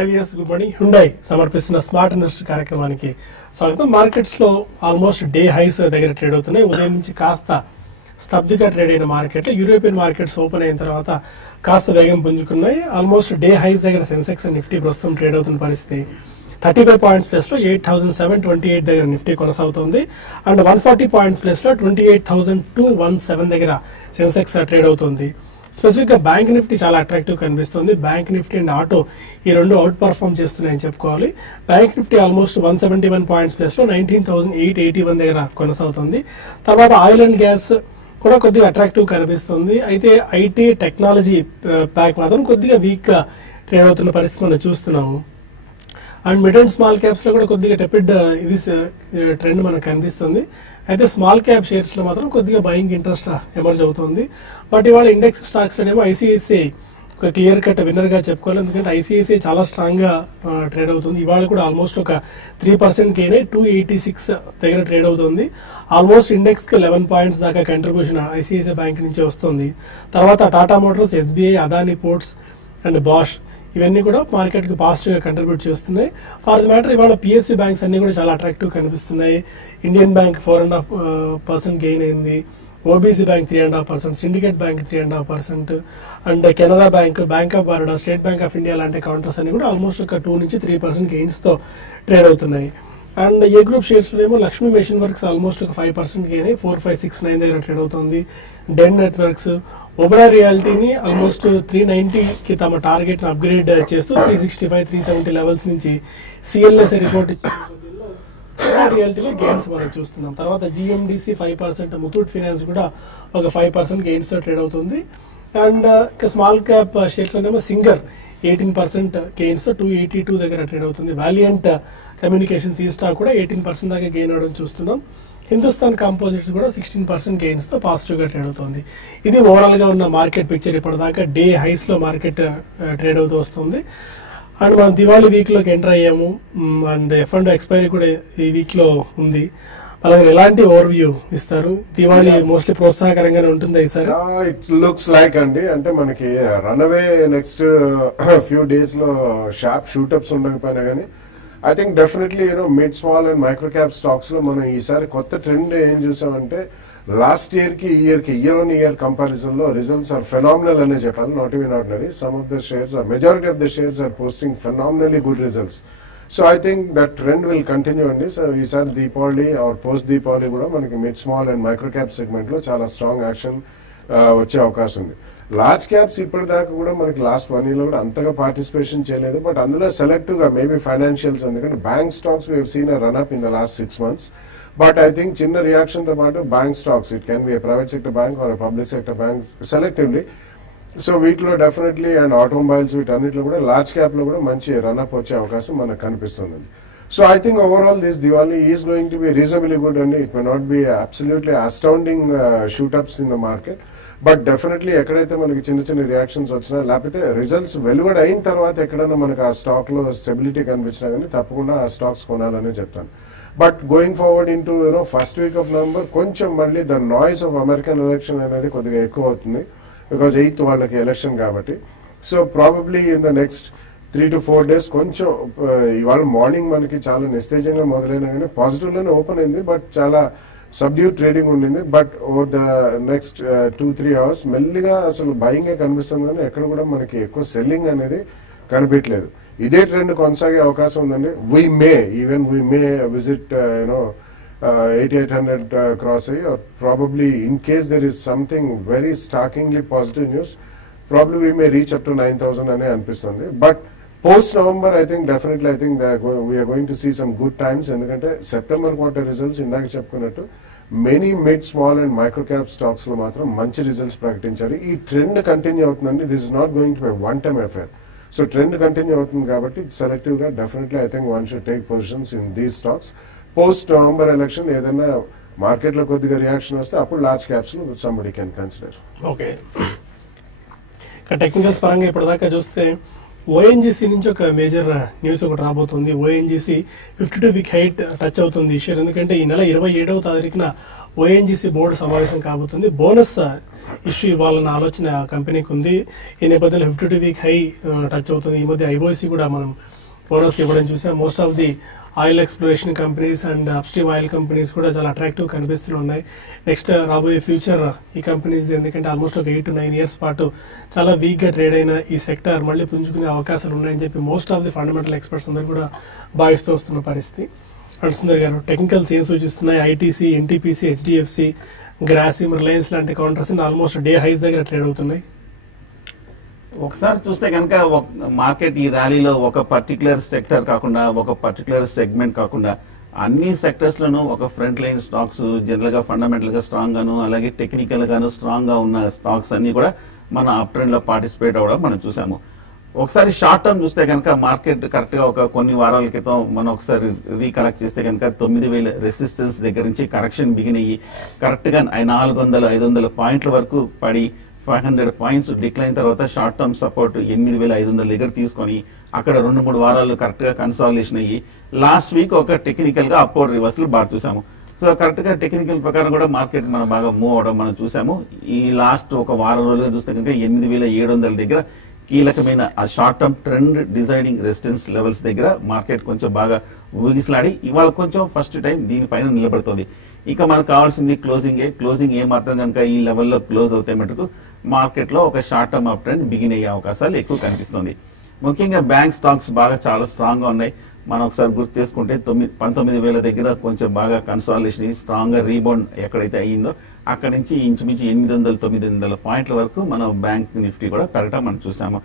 IVS good morning. Hyundai సమర్పిస్తున్న smart invest కార్యక్రమానికి స్వాగతం. మార్కెట్స్ లో ఆల్మోస్ట్ డే హైస్ దగ్గర ట్రేడ్ అవుతున్నాయి. ఉదయం నుంచి కాస్త స్తబ్దుగా ట్రేడ్ అయిన మార్కెట్లు యూరోపియన్ మార్కెట్స్ ఓపెన్ అయిన తర్వాత కాస్త వేగం పుంజుకున్నాయి. ఆల్మోస్ట్ డే హైస్ దగ్గర సెన్సెక్స్ నిఫ్టీ ప్రస్తుతం ట్రేడ్ అవుతున్న పరిస్థితి. 35 పాయింట్స్ ప్లస్ లో 8728 దగ్గర నిఫ్టీ కొనసాగుతుంది. అండ్ 140 పాయింట్స్ ప్లస్ లో 28,217 దగ్గర సెన్సెక్స్ ట్రేడ్ అవుతుంది. స్పెసిఫిక్ గా బ్యాంక్ నిఫ్టీ చాలా అట్రాక్టివ్ కనిపిస్తుంది. బ్యాంక్ నిఫ్టీ అండ్ ఆటో ఈ రెండు అవుట్ పర్ఫార్మ్ చేస్తున్నాయని చెప్పుకోవాలి. Bank Nifty almost 171 points plus లో 19,881 దగ్గర కొనసాగుతుంది. తర్వాత ఆయిల్ అండ్ గ్యాస్ కూడా కొద్దిగా అట్రాక్టివ్ కనిపిస్తుంది. అయితే ఐటీ టెక్నాలజీ ప్యాక్ మాత్రం కొద్దిగా వీక్ గా ట్రేడ్ అవుతున్న పరిస్థితి మనం చూస్తున్నాము. And mid and small caps లో కూడా కొద్దిగా టెపిడ్ ఇది ట్రెండ్ మనకు కనిపిస్తుంది. అయితే స్మాల్ క్యాప్ షేర్స్ లో మాత్రం కొద్దిగా బయింగ్ ఇంట్రెస్ట్ ఎమర్జ్ అవుతుంది. బట్ ఇవాళ ఇండెక్స్ స్టాక్స్ ఏమో ఐసిఐసిఐ ఒక క్లియర్ కట్ విన్నర్ గా చెప్పుకోవాలి. ఎందుకంటే ఐసిఐసిఐ చాలా స్ట్రాంగ్ గా ట్రేడ్ అవుతుంది. ఇవాళ కూడా ఆల్మోస్ట్ ఒక 3% గెయిన్ 286 దగ్గర ట్రేడ్ అవుతుంది. ఆల్మోస్ట్ ఇండెక్స్ కి 11 పాయింట్స్ దాకా కంట్రిబ్యూషన్ ఐసిఐసిఐ బ్యాంక్ నుంచి వస్తుంది. తర్వాత Tata Motors, SBI, Adani Ports and Bosch ఇవన్నీ కూడా మార్కెట్ కి పాజిటివ్ గా కంట్రిబ్యూట్ చేస్తున్నాయి. ఫర్ ది మ్యాటర్ ఇవాళ పిఎస్యూ బ్యాంక్స్ అన్ని కూడా చాలా అట్రాక్టివ్ కనిపిస్తున్నాయి. ఇండియన్ బ్యాంక్ 4.5% గెయిన్ అయింది. OBC Bank 3.5%, Syndicate Bank 3.5%, and Canara Bank, Bank of Baroda, State Bank of India లాంటి కౌంటర్స్ అన్ని కూడా ఆల్మోస్ట్ ఒక 2 నుంచి 3% గెయిన్స్ తో ట్రేడ్ అవుతున్నాయి. అండ్ ఏ గ్రూప్ షేర్స్ లో ఏమో లక్ష్మీ మెషిన్ వర్క్స్ ఆల్మోస్ట్ ఒక 5% గెయిన్ అయ్యి 4569 దగ్గర ట్రేడ్ అవుతుంది. డెన్ నెట్వర్క్స్, ఒబెరా రియాలిటీని ఆల్మోస్ట్ 390 కి తమ టార్గెట్ ని అప్గ్రేడ్ చేస్తూ 365, 370 లెవెల్స్ నుంచి సిఎల్ఎస్ రిపోర్ట్ రియాలిటీలో గెయిన్స్ మనం చూస్తున్నాం. తర్వాత జిఎండిసి 5%, ముతూట్ ఫైనాన్స్ కూడా ఒక 5% గెయిన్స్ తో ట్రేడ్ అవుతుంది. అండ్ స్మాల్ క్యాప్ షేర్స్ లోనేమో సింగర్ 18% గెయిన్స్ తో 282 దగ్గర ట్రేడ్ అవుతుంది. వాలియంట్ కమ్యూనికేషన్స్ ఈ స్టాక్ కూడా 18% దాకా గెయిన్ అవడం చూస్తున్నాం. హిందుస్థాన్ కాంపోజిట్స్ కూడా 16% గెయిన్స్ తో పాజిటివ్ గా ట్రేడ్ అవుతుంది. ఇది ఓవరాల్ గా ఉన్న మార్కెట్ పిక్చర్. ఇప్పటిదాకా డే హైస్ లో మార్కెట్ ట్రేడ్ అవుతూ వస్తుంది. అండ్ మనం దివాళీ వీక్ లోకి ఎంటర్ అయ్యాము. అండ్ F&O ఎక్స్పైరీ కూడా ఈ వీక్ లో ఉంది. అలాగే ఎలాంటి ఓవర్ వ్యూ ఇస్తారు? దివాళీ మోస్ట్లీ ప్రోత్సాహకరంగానే ఉంటుంది ఈసారి. ఇట్ లుక్స్ లైక్ అండి, అంటే మనకి run away next few days లో షార్ప్ షూటప్స్ ఉండకపోయినా కానీ I think definitely mid small and micro cap stocks లో మనం ఈసారి కొత్త ట్రెండ్ ఏం చూసామంటే లాస్ట్ ఇయర్ కి ఇయర్ ఆన్ ఇయర్ కంపారిజన్ లో రిజల్ట్స్ ఆర్ ఫెనామినల్ అనే చెప్పాలి. Not even ordinary. Some of the shares are majority of the shares are posting phenomenally good results. So I think that trend will continue అండి. So ఈసారి Deepavali or post Deepavali కూడా మనకి mid small and micro cap segment లో చాలా strong action వచ్చే అవకాశం ఉంది. Large caps ఇప్పటిదాకా కూడా మనకి లాస్ట్ 1 year లో కూడా అంతగా పార్టిసిపేషన్ చేయలేదు. బట్ అందులో సెలెక్టివ్ గా మేబీ ఫైనాన్షియల్స్, ఎందుకంటే bank stocks we have seen a run up in the last 6 months. But I think చిన్న రియాక్షన్ తో పాటు bank stocks, it can be private sector bank or public sector bank selectively. So వీటిలో definitely and automobiles వీటన్నిటిలో కూడా large cap లో కూడా మంచి run-up వచ్చే అవకాశం మనకు కనిపిస్తుంది. So I think overall this Diwali is going to be reasonably good అండి. It may not be absolutely astounding shoot ups in the market, but definitely ఎక్కడైతే మనకి చిన్న చిన్న రియాక్షన్స్ వచ్చినా లేకపోతే రిజల్ట్స్ వెలువడి అయిన తర్వాత ఎక్కడైనా మనకు ఆ స్టాక్ లో స్టెబిలిటీ కనిపించినా కానీ తప్పకుండా ఆ స్టాక్స్ కొనాలని చెప్తాను. But going forward into first week off November కొంచెం మళ్ళీ the noise of American election అనేది కొద్దిగా ఎక్కువ అవుతుంది. బికాజ్ 8th వాళ్ళకి ఎలక్షన్ కాబట్టి. So probably in the next 3 to 4 days కొంచెం ఇవాళ మార్నింగ్ మనకి చాలా నిస్తేజంగా మొదలైనా కానీ పాజిటివ్ లోనే ఓపెన్ అయింది, బట్ చాలా సబ్డ్యూ ట్రేడింగ్ ఉండింది. But over the next 2-3 hours మెల్లిగా అసలు బయింగ్ కనిపిస్తుంది కానీ ఎక్కడ కూడా మనకి ఎక్కువ సెల్లింగ్ అనేది కనిపించలేదు. ఇదే ట్రెండ్ కొనసాగే అవకాశం ఉందండి. వీ మే విజిట్ 8800 cross అయ్యి, or probably in case there is something very starkingly positive news, probably we may reach up to 9000 అనే అనిపిస్తుంది. But post November I think definitely I think we're going to see some good times. ఎందుకంటే September quarter results ఇందాక చెప్పుకున్నట్టు many mid small and micro cap stocks లో మాత్రం మంచి results ప్రకటించారు. ఈ ట్రెండ్ కంటిన్యూ అవుతుందండి. This is not going to be one time affair. So trend continue అవుతుంది కాబట్టి సెలెక్టివ్ గా definitely I think one should take positions in these stocks. Post November election ఏదైనా మార్కెట్ లో కొద్దిగా రియాక్షన్ వస్తే అప్పుడు లార్జ్ క్యాప్స్ లో somebody can consider. Okay, technicals పరంగా ఇప్పటిదాకా చూస్తే ఓఎన్జీసీ నుంచి ఒక మేజర్ న్యూస్ ఒకటి రాబోతుంది. ఓఎన్జీసీ 52 వీక్ హైట్ టచ్ అవుతుంది ఈ షేర్. ఎందుకంటే ఈ నెల 27వ తారీఖున ఓఎన్జీసీ బోర్డు సమావేశం కాబోతుంది. బోనస్ ఇష్యూ ఇవ్వాలన్న ఆలోచన ఆ కంపెనీకి ఉంది. ఈ నేపథ్యంలో 52 వీక్ హై టచ్ అవుతుంది. ఈ మధ్య ఐఓసి కూడా మనం బోనస్ ఇవ్వడం చూసాం. Most of the oil exploration companies and upstream oil companies కూడా చాలా అట్రాక్టివ్ కనిపిస్తున్నాయి. నెక్స్ట్ రాబోయే ఫ్యూచర్ ఈ కంపెనీస్, ఎందుకంటే ఆల్మోస్ట్ ఒక 8 to 9 years పాటు చాలా వీక్ గా ట్రేడ్ అయిన ఈ సెక్టర్ మళ్ళీ పుంజుకునే అవకాశాలు ఉన్నాయని చెప్పి most of the fundamental experts అందరూ కూడా భావిస్తూ వస్తున్న పరిస్థితి. అండ్ సుందర్ గారు, టెక్నికల్స్ ఏం సూచిస్తున్నాయి? ITC, NTPC, HDFC, Grasim, Reliance లాంటి కౌంటర్స్ ఆల్మోస్ట్ డే హైస్ దగ్గర ట్రేడ్ అవుతున్నాయి. ఒకసారి చూస్తే కనుక మార్కెట్ ఈ ర్యాలీలో ఒక పర్టికులర్ సెక్టర్ కాకుండా, ఒక పర్టికులర్ సెగ్మెంట్ కాకుండా అన్ని సెక్టర్స్ లోనూ ఒక ఫ్రంట్ లైన్ స్టాక్స్ జనరల్ గా ఫండమెంటల్ గా స్ట్రాంగ్ గాను, అలాగే టెక్నికల్ గాను స్ట్రాంగ్ గా ఉన్న స్టాక్స్ అన్ని కూడా మన అప్ ట్రెండ్ లో పార్టిసిపేట్ అవ్వడం మనం చూసాము. ఒకసారి షార్ట్ టర్మ్ చూస్తే కనుక మార్కెట్ కరెక్ట్ గా ఒక కొన్ని వారాల క్రితం మనం ఒకసారి రీకలెక్ట్ చేస్తే కనుక 9,000 రెసిస్టెన్స్ దగ్గర నుంచి కరెక్షన్ బిగిన్ అయ్యి కరెక్ట్ గా 400-500 పాయింట్ల వరకు పడి 500 పాయింట్స్ డిక్లైన్ తర్వాత షార్ట్ టర్మ్ సపోర్ట్ 8,500 దగ్గర తీసుకొని అక్కడ 2-3 వారాలు కరెక్ట్ గా కన్సాలిడేషన్ అయ్యి లాస్ట్ వీక్ ఒక టెక్నికల్ గా అప్వర్డ్ రివర్సల్ బాగా చూసాము. సో కరెక్ట్ గా టెక్నికల్ ప్రకారం కూడా మార్కెట్ మనం బాగా మూవ్ అవడం మనం చూసాము. ఈ లాస్ట్ ఒక వారం రోజులుగా చూస్తే కనుక 8,700 దగ్గర కీలకమైన ఆ short term trend designing resistance levels దగ్గర మార్కెట్ కొంచెం బాగా ఊగిసలాడి ఇవాళ కొంచెం ఫస్ట్ టైం దీనిపైన నిలబడుతుంది. ఇక మనకు కావాల్సింది క్లోజింగ్ ఏ మాత్రం కనుక ఈ లెవెల్లో క్లోజ్ అవుతే మటుకు మార్కెట్ లో ఒక short term up trend begin అయ్యే అవకాశాలు ఎక్కువ కనిపిస్తుంది. ముఖ్యంగా బ్యాంక్ స్టాక్స్ బాగా చాలా స్ట్రాంగ్ గా ఉన్నాయి. మనం ఒకసారి గుర్తు చేసుకుంటే 19,000 దగ్గర కొంచెం బాగా కన్సాలిడేషన్ స్ట్రాంగ్ గా రీబౌండ్ ఎక్కడైతే అయ్యిందో అక్కడి నుంచి ఇంచుమించు 800-900 పాయింట్ల వరకు మన బ్యాంక్ నిఫ్టీ కూడా పెరగడం మనం చూసాము.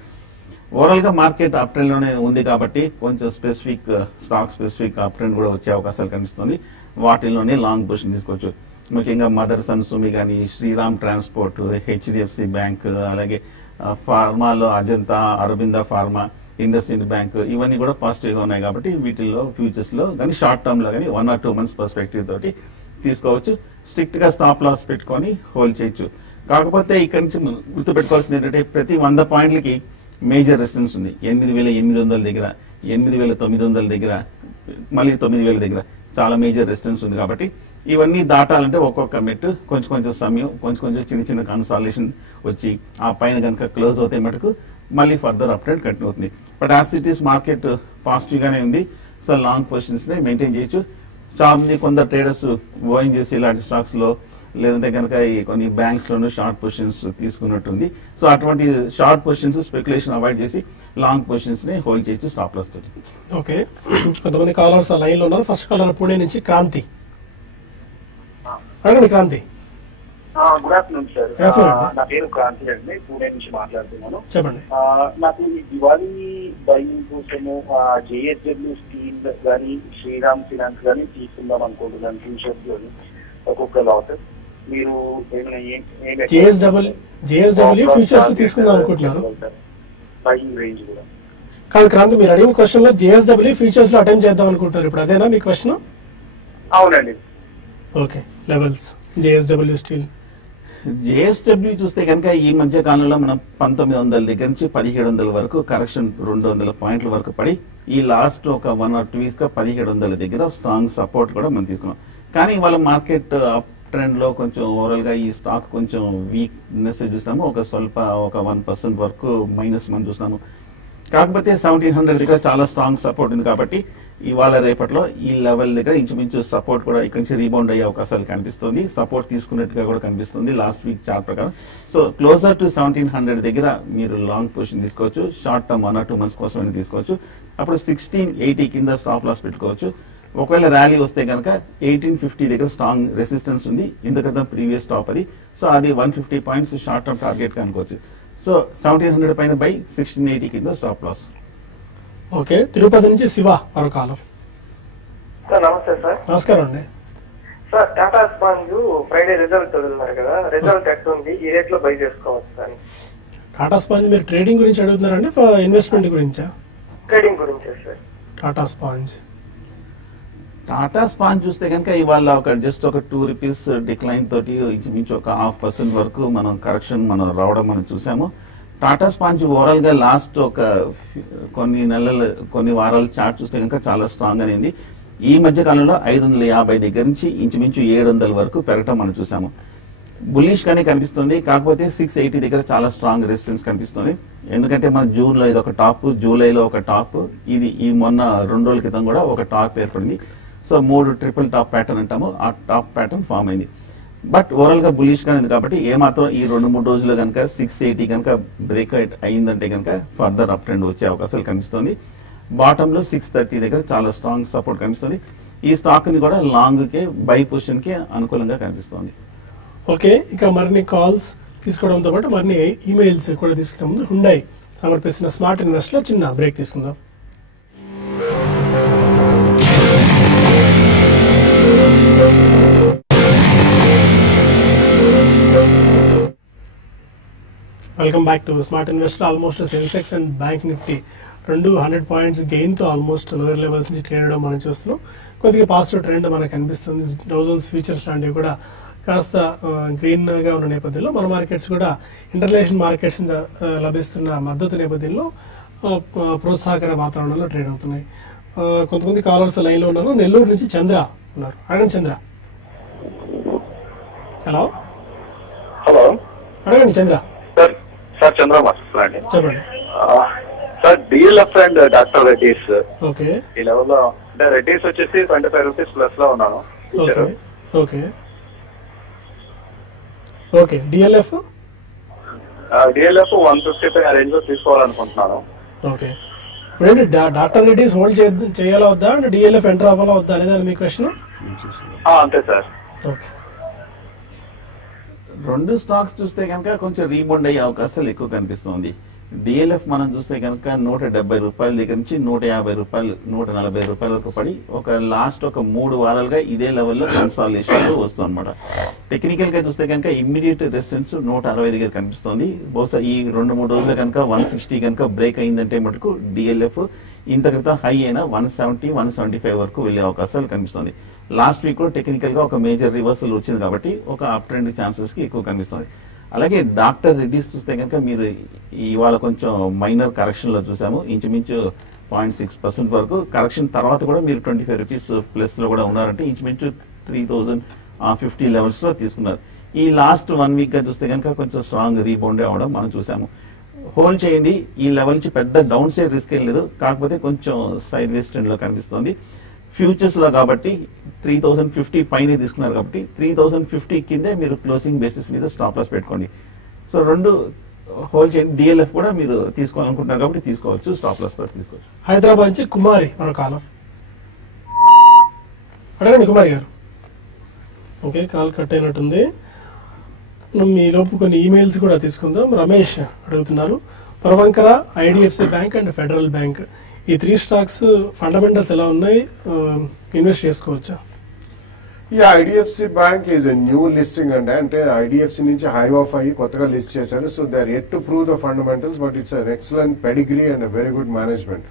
ఓవరాల్ గా మార్కెట్ అప్ ట్రెండ్ లోనే ఉంది కాబట్టి కొంచెం specific stock specific up trend కూడా వచ్చే అవకాశాలు కనిపిస్తుంది. వాటిల్లోనే లాంగ్ పొజిషన్ తీసుకోవచ్చు. ముఖ్యంగా మదర్సన్ సుమి కానీ, శ్రీరామ్ ట్రాన్స్పోర్ట్, హెచ్డిఎఫ్సి బ్యాంక్, అలాగే ఫార్మాలో అజంతా, అరబిందా ఫార్మా, ఇండస్ ఇండ్ బ్యాంక్ ఇవన్నీ కూడా పాజిటివ్ గా ఉన్నాయి కాబట్టి వీటిల్లో ఫ్యూచర్స్ లో కానీ షార్ట్ టర్మ్ లో కానీ 1 or 2 months పర్స్పెక్టివ్ తోటి తీసుకోవచ్చు. స్ట్రిక్ట్ గా స్టాప్ లాస్ పెట్టుకొని హోల్డ్ చేయొచ్చు. కాకపోతే ఇక్కడ నుంచి గుర్తుపెట్టుకోవాల్సింది ఏంటంటే ప్రతి 100 పాయింట్లకి మేజర్ రెసిస్టెన్స్ ఉంది. 8,800 దగ్గర, 8,900 దగ్గర, మళ్ళీ 9,000 దగ్గర చాలా మేజర్ రెసిస్టెన్స్ ఉంది కాబట్టి ఇవన్నీ దాటాలంటే ఒక్కొక్క మెట్టు కొంచెం సమయం, కొంచెం చిన్న కన్సాలిడేషన్ వచ్చి ఆ పైన కనుక క్లోజ్ అవుతే మటుకు మళ్ళీ ఫర్దర్ అప్ ట్రెండ్ కంటిన్యూ అవుతుంది. But as it is market positive గానే ఉంది. సో లాంగ్ పొజిషన్స్ ని మెయింటైన్ చేయొచ్చు. చాలా మంది కొందరు ట్రేడర్స్ ఓయింగ్ చేసి ఇలాంటి స్టాక్స్ లో లేదంటే కనుక ఈ కొన్ని బ్యాంక్స్ లోనూ షార్ట్ పొజిషన్స్ తీసుకున్నట్టుంది. సో అటువంటి షార్ట్ పొజిషన్స్ స్పెక్యులేషన్ అవాయిడ్ చేసి లాంగ్ పొజిషన్స్ ని హోల్డ్ చేయొచ్చు స్టాప్ లాస్ తోటి. ఓకే, కొంతమంది కాలర్స్ లైన్ లో ఉన్నారు. ఫస్ట్ కాలర్ పుణే నుంచి క్రాంతి. అడగండి క్రాంతి. Good afternoon sir. నా పేరు క్రాంతి అండి, పూణే నుంచి మాట్లాడుతున్నాను. చెప్పండి. నాకు ఈ దివాళీ బయింగ్ కోసము జేఎస్డబ్ల్యూ స్టీల్ కానీ, శ్రీరామ్ ఫినాన్స్ కానీ తీసుకుందాం అనుకుంటున్నాను ఫ్యూచర్స్ లోని ఒక్కొక్క లాట్. మీరు జేఎస్డబ్ల్యూ ఫ్యూచర్స్ తీసుకుందాం అనుకుంటున్నారు? బయింగ్ రేంజ్ కూడా కాదు క్రాంతి, మీరు అడిగిన క్వశ్చన్ లో జేఎస్డబ్ల్యూ ఫ్యూచర్స్ లో అటెంప్ట్ చేద్దాం అనుకుంటున్నారు. ఇప్పుడు అదేనా మీ క్వశ్చన్? అవునండి. Okay, levels JSW steel. JSW చూస్తే కనుక ఈ మధ్య కాలంలో మనం 1900 దగ్గర నుంచి 1700 వరకు కరెక్షన్ 200 పాయింట్ల వరకు పడి ఈ లాస్ట్ ఒక 1 or 2 weeks గా 1700 దగ్గర స్ట్రాంగ్ సపోర్ట్ కూడా మనం తీసుకున్నాం. కానీ ఇవాళ మార్కెట్ అప్ ట్రెండ్ లో కొంచెం ఓవరాల్ గా ఈ స్టాక్ కొంచెం వీక్నెస్ చూసినాము. ఒక 1% వరకు మైనస్ మనం చూసినాము. కాకపోతే 1700 దగ్గర చాలా స్ట్రాంగ్ సపోర్ట్ ఉంది కాబట్టి ఇవాళ రేపట్లో ఈ లెవెల్ దగ్గర ఇంచుమించు సపోర్ట్ కూడా ఇక్కడి నుంచి రీబౌండ్ అయ్యే అవకాశాలు కనిపిస్తుంది. సపోర్ట్ తీసుకున్నట్టుగా కూడా కనిపిస్తుంది లాస్ట్ వీక్ చార్ట్ ప్రకారం. సో క్లోజర్ టు 1700 దగ్గర మీరు లాంగ్ పొజిషన్ తీసుకోవచ్చు. షార్ట్ టర్మ్ 1 or 2 months కోసం తీసుకోవచ్చు. అప్పుడు 1680 కింద స్టాప్ లాస్ పెట్టుకోవచ్చు. ఒకవేళ ర్యాలీ వస్తే కనుక 1850 దగ్గర స్ట్రాంగ్ రెసిస్టెన్స్ ఉంది. ఇంతకన్నా ప్రీవియస్ స్టాప్ అది. సో అది 150 పాయింట్స్ షార్ట్ టర్మ్ టార్గెట్ గా అనుకోవచ్చు. సో 1700 పైన బై, 1680 కింద స్టాప్ లాస్. ఓకే, తిరుపతి నుంచి శివ మరో కాలం. సార్ నమస్తే సార్. నమస్కారం అండి. Sir Tata sponge Friday result వదులున్నారు కదా, రిజల్ట్ ఎట్లుంది, ఈ రేట్ లో బై చేసుకోవచ్చు సార్? టాటా స్పాంజ్ మీరు ట్రేడింగ్ గురించి అడుగుతున్నారండి, ఇన్వెస్ట్మెంట్ గురించా? ట్రేడింగ్ గురించే సార్. టాటా స్పాంజ్ చూస్తే కనుక ఇవాళ జస్ట్ ఒక 2 rupees డిక్లైన్ తోటి ఇంచుమించు ఒక 0.5% వరకు మనం కరెక్షన్ రావడం మనం చూసాము. టాటా స్పాంజ్ ఓవరాల్ గా లాస్ట్ ఒక కొన్ని వారాల చార్ట్ చూస్తే కనుక చాలా స్ట్రాంగ్ అనేది. ఈ మధ్య కాలంలో 550 దగ్గర నుంచి ఇంచుమించు 700 వరకు పెరగటం మనం చూసాము. బుల్లిష్ గానే కనిపిస్తుంది. కాకపోతే 680 దగ్గర చాలా స్ట్రాంగ్ రెసిస్టెన్స్ కనిపిస్తుంది. ఎందుకంటే మన జూన్ లో ఇది ఒక టాప్, జూలైలో ఒక టాప్, ఇది ఈ మొన్న 2 రోజుల క్రితం కూడా ఒక టాప్ ఏర్పడింది. సో 3 ట్రిపుల్ టాప్ ప్యాటర్న్ అంటాము, ఆ టాప్ ప్యాటర్న్ ఫామ్ అయింది. బట్ ఓవరాల్ గా బులిష్ గా ఉంది కాబట్టి ఏమాత్రం ఈ 2-3 రోజుల్లో కనుక 680 కనుక బ్రేక్ అయిందంటే కనుక ఫర్దర్ అప్ ట్రెండ్ వచ్చే అవకాశాలు కనిపిస్తుంది. బాటమ్ లో 630 దగ్గర చాలా స్ట్రాంగ్ సపోర్ట్ కనిపిస్తుంది. ఈ స్టాక్ ని కూడా లాంగ్ కి బై పొజిషన్ కి అనుకూలంగా కనిపిస్తుంది. ఓకే, ఇక మరిన్ని కాల్స్ తీసుకోవడంతో పాటు మరిన్ని ఈమెయిల్స్ కూడా తీసుకునే ముందు హుండై సమర్పిస్తున్న స్మార్ట్ ఇన్వెస్ట్ లో చిన్న బ్రేక్ తీసుకుందాం. Welcome back to smart invest. Almost Sensex and bank Nifty 100 points gain తో ఆల్మోస్ట్ లోయర్ లెవెల్స్ నుంచి ట్రేడ్ అవడం మనం చూస్తున్నాం. కొద్దిగా పాజిటివ్ ట్రెండ్ మనకు కనిపిస్తుంది. డౌ జోన్స్ ఫ్యూచర్స్ లాంటివి కూడా కాస్త గ్రీన్ గా ఉన్న నేపథ్యంలో మన మార్కెట్స్ కూడా ఇంటర్నేషనల్ మార్కెట్స్ లభిస్తున్న మద్దతు నేపథ్యంలో ప్రోత్సాహకర వాతావరణంలో ట్రేడ్ అవుతున్నాయి. కొంతమంది కాలర్స్ లైన్ లో ఉన్నారు. నెల్లూరు నుంచి చంద్ర ఉన్నారు. అడగండి చంద్ర. హలో హలో, అడగండి చంద్ర. సార్ చంద్రబాబు అండి. చెప్పండి sir. DLF and doctor Reddy's okay ఈ లెవెల్ లో అంటే రెడ్డిస్ వచ్చేసి 25 రూపీస్ ప్లస్ లో ఉన్నాను. ఓకే ఓకే ఓకే డిఎల్ఎఫ్ 155 ఆ రేంజ్ లో తీసుకోవాలనుకుంటున్నాను. ఓకే, ఇప్పుడు డాక్టర్ రెడ్డిస్ హోల్డ్ చేయాలా వద్దా, డిఎల్ఎఫ్ ఎంటర్ అవ్వాలా వద్దా అనేది మీ క్వశ్చన్? అంతే సార్. ఓకే, 2 స్టాక్స్ చూస్తే కనుక కొంచెం రీబౌండ్ అయ్యే అవకాశాలు ఎక్కువ కనిపిస్తుంది. డిఎల్ఎఫ్ మనం చూస్తే కనుక 170 రూపాయల దగ్గర నుంచి 150 రూపాయలు 140 రూపాయల వరకు పడి లాస్ట్ ఒక 3 వారాలుగా ఇదే లెవెల్లో కన్సాలిడేషన్ వస్తుంది అనమాట. టెక్నికల్ గా చూస్తే కనుక ఇమ్మీడియట్ రెసిస్టెన్స్ 160 దగ్గర కనిపిస్తుంది. బహుశా ఈ 2-3 రోజులు కనుక 160 కనుక బ్రేక్ అయిందంటే మటుకు డిఎల్ఎఫ్ ఇంత క్రితం హై అయినా 170-175 వరకు వెళ్లే అవకాశాలు కనిపిస్తుంది. లాస్ట్ వీక్ కూడా టెక్నికల్ గా ఒక మేజర్ రివర్సల్ వచ్చింది కాబట్టి ఒక అప్ ట్రెండ్ ఛాన్సెస్ కి ఎక్కువ కనిపిస్తుంది. అలాగే డాక్టర్ రెడ్డిస్ చూస్తే కనుక మీరు ఇవాళ కొంచెం మైనర్ కరెక్షన్ లో చూసాము. ఇంచుమించు 0.6% వరకు కరెక్షన్ తర్వాత కూడా మీరు 25 రూపీస్ ప్లస్ లో కూడా ఉన్నారంటే ఇంచుమించు 3050 లెవెల్స్ లో తీసుకున్నారు. ఈ లాస్ట్ 1 వీక్ గా చూస్తే కనుక కొంచెం స్ట్రాంగ్ రీబౌండ్ అవడం మనం చూసాము. హోల్డ్ చేయండి. ఈ లెవెల్ నుంచి పెద్ద డౌన్ సైడ్ రిస్క్ ఏం లేదు, కాకపోతే కొంచెం సైడ్ వేస్ ట్రెండ్ లో కనిపిస్తుంది. ఫ్యూచర్స్ లో కాబట్టి 3050 పైన తీసుకున్నారు కాబట్టి 3050 కిందే మీరు క్లోజింగ్ బేసిస్ మీద స్టాప్ లాస్ పెట్టుకోండి. సో 2 హోల్డ్ చేయండి. డిఎల్ఎఫ్ కూడా మీరు తీసుకోవాలనుకుంటున్నారు కాబట్టి తీసుకోవచ్చు, స్టాప్ లాస్ తోటి తీసుకోవచ్చు. హైదరాబాద్ నుంచి కుమారి మరో కాలం. అడగండి కుమారి గారు. ఓకే, కాల్ కట్ అయినట్టుంది. మీ లోపు కొన్ని ఈమెయిల్స్ కూడా తీసుకుందాం. రమేష్ అడుగుతున్నారు, Pravankara, IDFC bank and federal bank ఈ 3 స్టాక్స్ ఫండమెంటల్స్ ఎలా ఉన్నాయి, ఇన్వెస్ట్ చేసుకోవచ్చా? ఈ IDFC bank is a new listing అండి. అంటే ఐడిఎఫ్సి నుంచి హైవ్ ఆఫ్ అయ్యి కొత్తగా లిస్ట్ చేశారు. So they are yet to prove the fundamentals, but it's an excellent pedigree and very good management.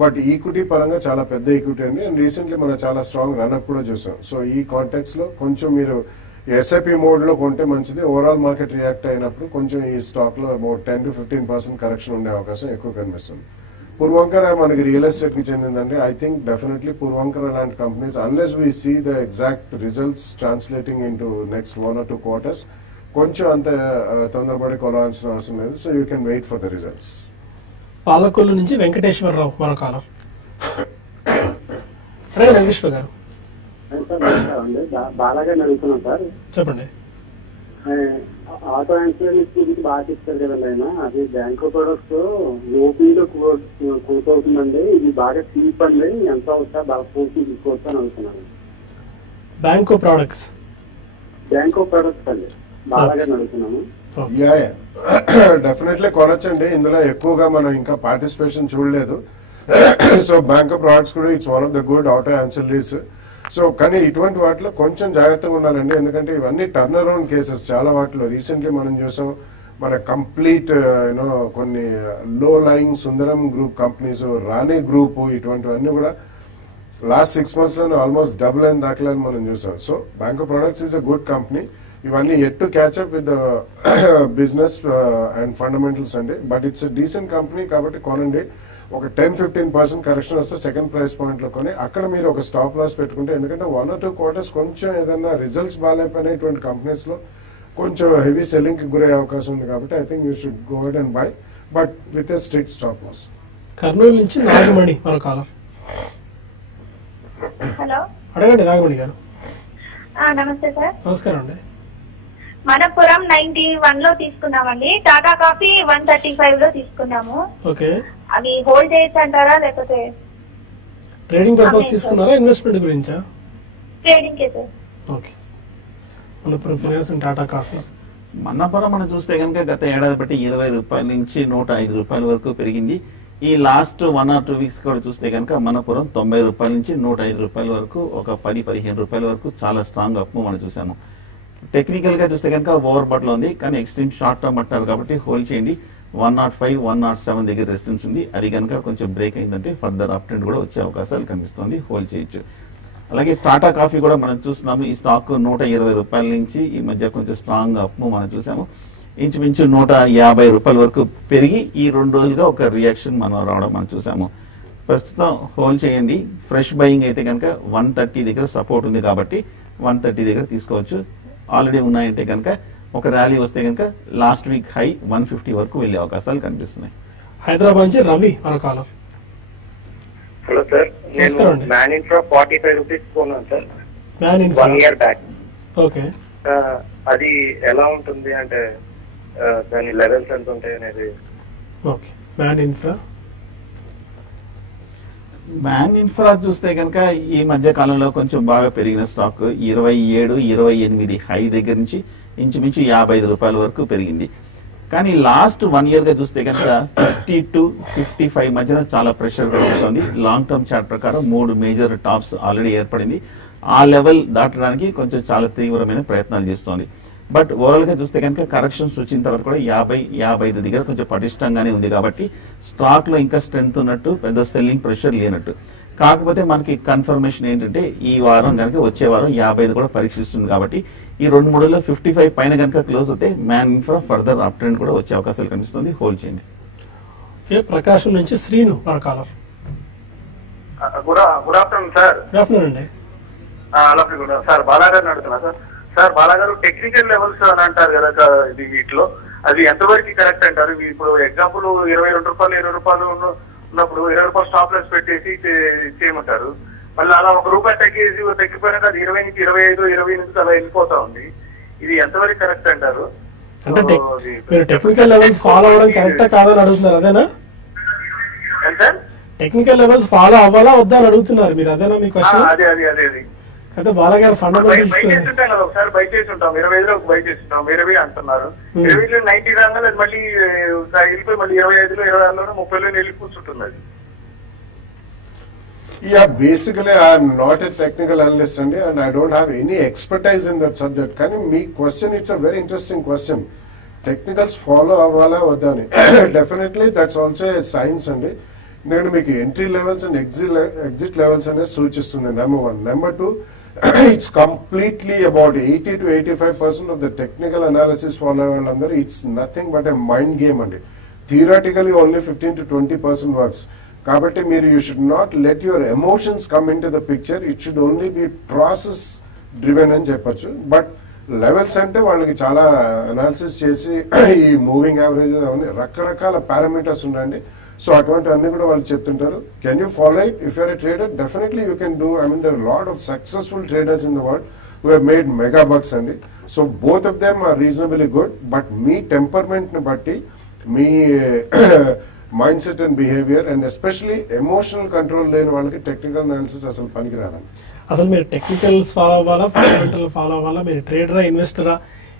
But equity పరంగా చాలా పెద్ద ఈక్విటీ అండి. అండ్ రీసెంట్లీ మనం చాలా స్ట్రాంగ్ రన్అప్ కూడా చూసాం. సో ఈ కాంటెక్స్ లో కొంచెం మీరు ఎస్ఐపి మోడ్ లో కొంటే మంచిది. ఓవరాల్ మార్కెట్ రియాక్ట్ అయినప్పుడు కొంచెం ఈ స్టాక్ లో 10-15% కరెక్షన్ ఉండే అవకాశం ఎక్కువ కనిపిస్తుంది. పూర్వంకర మనకి రియల్ ఎస్టేట్ కి చెందిందండి. ఐ థింక్ డెఫినెట్లీ పూర్వంకర లాంటి companies unless we see the exact results translating in to next 1 or 2 quarters కొంచెం అంత తొందరపడి కొనాల్సిన అవసరం లేదు. So you can wait for the results. Palakollu నుంచి వెంకటేశ్వరరావు మరో కాలం. వెంకటేశ్వర గారు బాలాగా అడుగుతున్నాం సార్. చెప్పండి. ఆటో ఇన్సూరెన్స్ గురించి బాగా చెప్తారు కదండి ఆయన. అది బ్యాంక్ ప్రొడక్ట్స్ ఓపీలో కోట్ అవుతుందండి. ఇది బాగా చీప్ అండి. ఎంత అవుతా బాగా పూర్తి తీసుకోవచ్చు అని అనుకున్నాను. బ్యాంకో ప్రొడక్ట్స్ అండి బాలాగా అడుగుతున్నాము. డెఫినెట్లీ కొనొచ్చండి. ఇందులో ఎక్కువగా మనం ఇంకా పార్టిసిపేషన్ చూడలేదు. సో బ్యాంక్ ప్రొడక్ట్స్ కూడా it's one of the good auto ancillaries. So కానీ ఇటువంటి వాటిలో కొంచెం జాగ్రత్తగా ఉండాలండి. ఎందుకంటే ఇవన్నీ టర్న్ అరౌండ్ కేసెస్. చాలా వాటిలో రీసెంట్లీ మనం చూసాం. మన కంప్లీట్ యూనో కొన్ని low lying Sundaram group companies, Rane group, ఇటువంటివన్నీ కూడా లాస్ట్ 6 months లోనే ఆల్మోస్ట్ డబుల్ అయిన దాఖలాలు మనం చూసాం. So bank products is a good company. ఇవన్నీ yet to catch up with business and fundamentals అండి. బట్ ఇట్స్ డీసెంట్ కంపెనీ కాబట్టి కొనండి. ఒక 10-15% కరెక్షన్ వస్తే సెకండ్ ప్రైస్ పాయింట్ లో కొని అక్కడ మీరు ఒక స్టాప్ లాస్ పెట్టుకుంటే, ఎందుకంటే 1 or 2 quarters కొంచెం ఏదైనా రిజల్ట్స్ బాగాలేకపోయినా ఇటువంటి కంపెనీస్ లో కొంచెం హెవీ సెల్లింగ్ కి గురయ్యే అవకాశం ఉంది కాబట్టి I think you should go ahead and buy but with a strict stop loss. Kurnool నుంచి నాగమణి మరో కాలర్. హలో, అడగండి నాగమణి గారు. నమస్తే సార్. నమస్కారం అండి. మనపురం 91 లో తీసుకున్నామండి. టాటా కాఫీ 135 లో తీసుకున్నాము. ఓకే, అవి హోల్డ్ చేయొచ్చు అంటారా లేకపోతే ట్రేడింగ్ పర్పస్ తీసుకున్నారా, ఇన్వెస్ట్మెంట్ గురించా? Trading K sir. Okay, Manappuram finance and Tata coffee. Manappuram మనం చూస్తే కనుక గత ఏడాది బట్టి 20 రూపాయల నుంచి 105 రూపాయల వరకు పెరిగింది. ఈ లాస్ట్ 1 or 2 వీక్స్ కూడా చూస్తే కనుక మన్నపురం 90 రూపాయల నుంచి 105 రూపాయల వరకు ఒక 10-15 రూపాయల వరకు చాలా స్ట్రాంగ్ అప్ మనం చూసాము. టెక్నికల్ గా చూస్తే కనుక ఓవర్ బాట్ లో ఉంది, కానీ ఎక్స్ట్రీమ్ షార్ట్ టర్మ్ అంటారు కాబట్టి హోల్డ్ చేయండి. 105, 107 దగ్గర రెసిస్టెన్స్ ఉంది. అది కనుక కొంచెం బ్రేక్ అయిందంటే ఫర్దర్ అప్ ట్రెండ్ కూడా వచ్చే అవకాశాలు కనిపిస్తుంది, హోల్డ్ చేయొచ్చు. అలాగే టాటా కాఫీ కూడా మనం చూస్తున్నాము. ఈ స్టాక్ 120 రూపాయల నుంచి ఈ మధ్య కొంచెం స్ట్రాంగ్ అప్ మనం చూసాము. ఇంచుమించు 150 రూపాయల వరకు పెరిగి ఈ 2 రోజులుగా ఒక రియాక్షన్ మనం రావడం మనం చూసాము. ప్రస్తుతం హోల్డ్ చేయండి. ఫ్రెష్ బయింగ్ అయితే కనుక 130 దగ్గర సపోర్ట్ ఉంది కాబట్టి 130 దగ్గర తీసుకోవచ్చు. ఆల్రెడీ ఉన్నాయంటే కనుక ఒక ర్యాలీ వస్తే కనుక లాస్ట్ వీక్ హై 150 వరకు వెళ్లే అవకాశాలు కనిపిస్తున్నాయి. హైదరాబాద్ నుంచి రవి మరో కాలర్. హలో సార్, నేను నమస్కారం అండి. మ్యాన్ ఇన్ఫ్రా 45 రూపీస్ కొన్నాను sir man 1 infra. year back. Okay, అది ఎలా ఉంటుంది అంటే దాని లెవెల్స్ ఎంత ఉంటాయి అనేది. Okay, man infra. Man infra చూస్తే కనుక ఈ మధ్య కాలంలో కొంచెం బాగా పెరిగిన స్టాక్ 27, 28 హై దగ్గర నుంచి ఇంచుమించు 55 రూపాయల వరకు పెరిగింది. కానీ లాస్ట్ 1 year గా చూస్తే కనుక 50 to 55 మధ్యన చాలా ప్రెషర్ కనిపిస్తుంది. లాంగ్ టర్మ్ చార్ట్ ప్రకారం 3 మేజర్ టాప్స్ ఆల్రెడీ ఏర్పడింది. ఆ లెవెల్ దాటడానికి కొంచెం చాలా తీవ్రమైన ప్రయత్నాలు చేస్తోంది. బట్ ఓవరాల్ గా చూస్తే కనుక కరెక్షన్స్ వచ్చిన తర్వాత కూడా 50-55 దగ్గర కొంచెం పటిష్టంగానే ఉంది కాబట్టి స్టాక్ లో ఇంకా స్ట్రెంత్ ఉన్నట్టు, పెద్ద సెల్లింగ్ ప్రెషర్ లేనట్టు. కాకపోతే మనకి కన్ఫర్మేషన్ ఏంటంటే ఈ వారం కనుక వచ్చే వారం 55 కూడా పరీక్షిస్తుంది కాబట్టి ఈ 2-3లో 55 పైన కనుక క్లోజ్ అవుతే man infra further up trend కూడా వచ్చే అవకాశాలు కనిపిస్తుంది, హోల్డ్ చేయండి. ఓకే, ప్రకాశం నుంచి శ్రీను మరో caller. Good afternoon sir. Good afternoon అండి. సార్ బాలాగారు అడుగుతున్నా సార్. సార్ బాలాగారు, టెక్నికల్ లెవెల్స్ అని అంటారు కదా ఇది వీటిలో, అది ఎంతవరకు కరెక్ట్ అంటారు? ఇప్పుడు ఎగ్జాంపుల్ 22 రూపాయలు 20 రూపాయలు ఉన్నప్పుడు 20 రూపాయలు స్టాప్ లాస్ పెట్టేసి చేయమంటారు. మళ్ళీ అలా ₹1 తగ్గిపోయినాక అది 20 నుంచి 25, 20 నుంచి అలా వెళ్ళిపోతా ఉంది. ఇది ఎంతవరకు కరెక్ట్ అంటారు? అంటే మీరు టెక్నికల్ లెవెల్స్ ఫాలో అవ్వడం కరెక్టా కాదని అడుగుతున్నారు, అదేనా? టెక్నికల్ లెవెల్స్ ఫాలో అవ్వాలా వద్దా అని అడుగుతున్నారు మీరు, అదేనా మీ క్వశ్చన్? అదే అయితే బాలగారు ఫండమెంటల్స్ ఒకసారి బై చేసి ఉంటాం, 25లో బై చేసి ఉంటాం, 20 అంటున్నారు. 20లో 90 రాగానే అది మళ్ళీ వెళ్ళిపోయి మళ్ళీ 25లో 26లో 30లో వెళ్ళి కూర్చుంటుంది అది. Yeah, basically I am not a technical analyst and I don't have any expertise in that subject. Can you make question? It's a very interesting question. Technicals follow avala vadani. Definitely that's also a science andi. Nenu meeku entry levels and exit levels ane soochistundi. Number 1. Number 2, it's completely about 80 to 85% of the technical analysis follow vallandaru. It's nothing but a mind game andi. Theoretically only 15 to 20% works. కాబట్టి మీరు you should not let your emotions come in to the picture. It should only be process driven అని చెప్పొచ్చు. But levels అంటే వాళ్ళకి చాలా analysis చేసి ఈ moving average అవన్నీ రకరకాల పారామీటర్స్ ఉన్నాయండి. సో అటువంటి అన్ని కూడా వాళ్ళు చెప్తుంటారు. Can you follow it? If you're a trader definitely you can do. I mean there lot of successful traders in the world who have made mega bucks అండి. So both of them are reasonably good. But మీ temperament ని బట్టి మీ mind set and behaviour and especially emotional control లేని వాళ్ళకి technical analysis అసలు పనికిరాదండి. అసలు మీరు టెక్నికల్స్ ఫాలో అవ్వాలా, ఫండమెంటల్ ఫాలో అవ్వాలా, మీరు ట్రేడరా ఇన్వెస్టరా,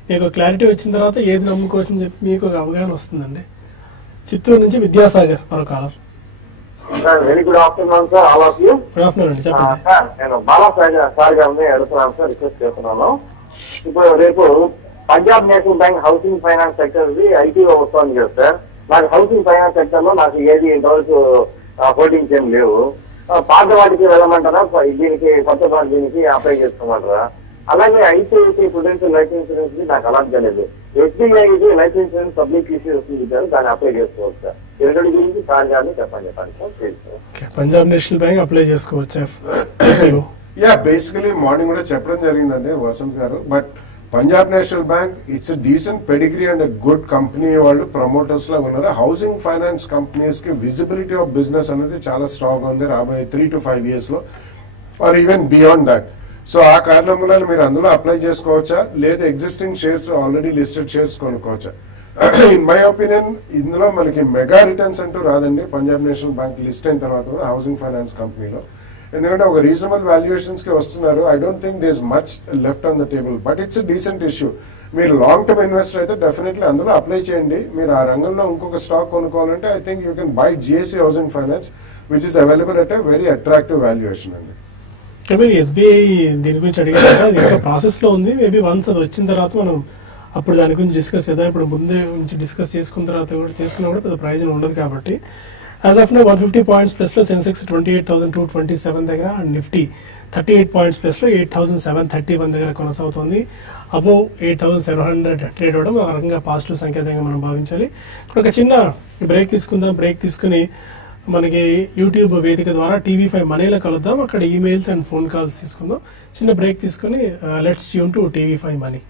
మీకు క్లారిటీ వచ్చిన తర్వాత ఏది నమ్ముకోవచ్చు అని చెప్పి మీకు ఒక అవగాహన వస్తుందండి. చిత్తూరు నుంచి విద్యాసాగర్ మరో caller. Very good afternoon sir, all of you. Good afternoon అండి, చెప్పండి. సార్ నేను బాలా సార్ గారిని అడుగుతున్నాను సార్, రిక్వెస్ట్ చేస్తున్నాను. ఇప్పుడు రేపు Punjab national bank housing finance sector ITO వస్తుంది కదా సార్. నాకు హౌసింగ్ ఫైనాన్స్ సెక్టర్ లో నాకు ఏది ఇంతవరకు హోల్డింగ్స్ ఏం లేవు. పాత వాటికి వెళ్ళమంటారా, దీనికి కొత్త దీనికి అప్లై చేసుకోమంటారా? అలాగే ఐసిఐసి ప్రుడెన్షియల్ లైఫ్ ఇన్సూరెన్స్ కి నాకు అలాంటి తెలియదు. ఎస్బీఐకి లైఫ్ ఇన్సూరెన్స్ పబ్లిక్ ఇష్యూ వస్తుంది సార్, దాన్ని అప్లై చేసుకోవచ్చు సార్. ఈ రెండు గురించి సార్ గారిని చెప్పండి sir. Punjab national bank apply చేసుకోవచ్చు. యా, బేసికలీ మార్నింగ్ కూడా చెప్పడం జరిగిందండి వసంత్ గారు. But Punjab national bank it's decent pedigree and good company వాళ్ళు ప్రమోటర్స్ లాగా ఉన్నారు. హౌసింగ్ ఫైనాన్స్ కంపెనీస్ కి విజిబిలిటీ ఆఫ్ బిజినెస్ అనేది చాలా స్ట్రాంగ్ ఉంది రాబోయే 3 to 5 years లో, or even beyond that. So ఆ కారణం వల్ల మీరు అందులో అప్లై చేసుకోవచ్చా, లేదా existing shares already listed shares కొనుక్కోవచ్చా? ఇన్ మై ఒపీనియన్ ఇందులో మనకి మెగా రిటర్న్స్ అంటూ రాదండి పంజాబ్ నేషనల్ బ్యాంక్ లిస్ట్ అయిన తర్వాత హౌసింగ్ ఫైనాన్స్ కంపెనీలో. ఎందుకంటే ఒక రీజనబుల్ వాల్యుయేషన్స్ కి వస్తున్నారు. I don't think there is much left on the table, but it's decent issue. మీరు లాంగ్ టర్మ్ ఇన్వెస్టర్ అయితే డెఫినెట్లీ అందులో అప్లై చేయండి. మీరు ఆ రంగంలో ఇంకొక స్టాక్ కొనుక్కోవాలంటే I think you can buy GSC housing finance which is available at a very attractive valuation అండి. మీరు ఎస్బీఐ దీని గురించి అడిగారు కదా, అది ఇంకా ప్రాసెస్ లో ఉంది. మేబీ వన్స్ అది వచ్చిన తర్వాత మనం అప్పుడు దాని గురించి డిస్కస్ చేద్దాం. ఇప్పుడు ముందే నుంచి డిస్కస్ చేసుకున్న తర్వాత కూడా చేసుకున్నా కూడా పెద్ద ప్రయోజనం ఉండదు కాబట్టి as of now 150 points plus లో సెన్సెక్స్ 28,227 దగ్గర అండ్ నిఫ్టీ 38 పాయింట్స్ ప్లస్ లో 8,731 దగ్గర కొనసాగుతుంది. అబోవ్ 8,700 ట్రేడ్ అవడం ఒక రకంగా పాజిటివ్ సంకేతంగా మనం భావించాలి. ఇప్పుడు ఒక చిన్న బ్రేక్ తీసుకుందాం. బ్రేక్ తీసుకుని మనకి యూట్యూబ్ వేదిక ద్వారా TV5 మనీలో కలుద్దాం. అక్కడ ఈమెయిల్స్ అండ్ ఫోన్ కాల్స్ తీసుకుందాం. చిన్న బ్రేక్ తీసుకుని let's tune to TV5 money.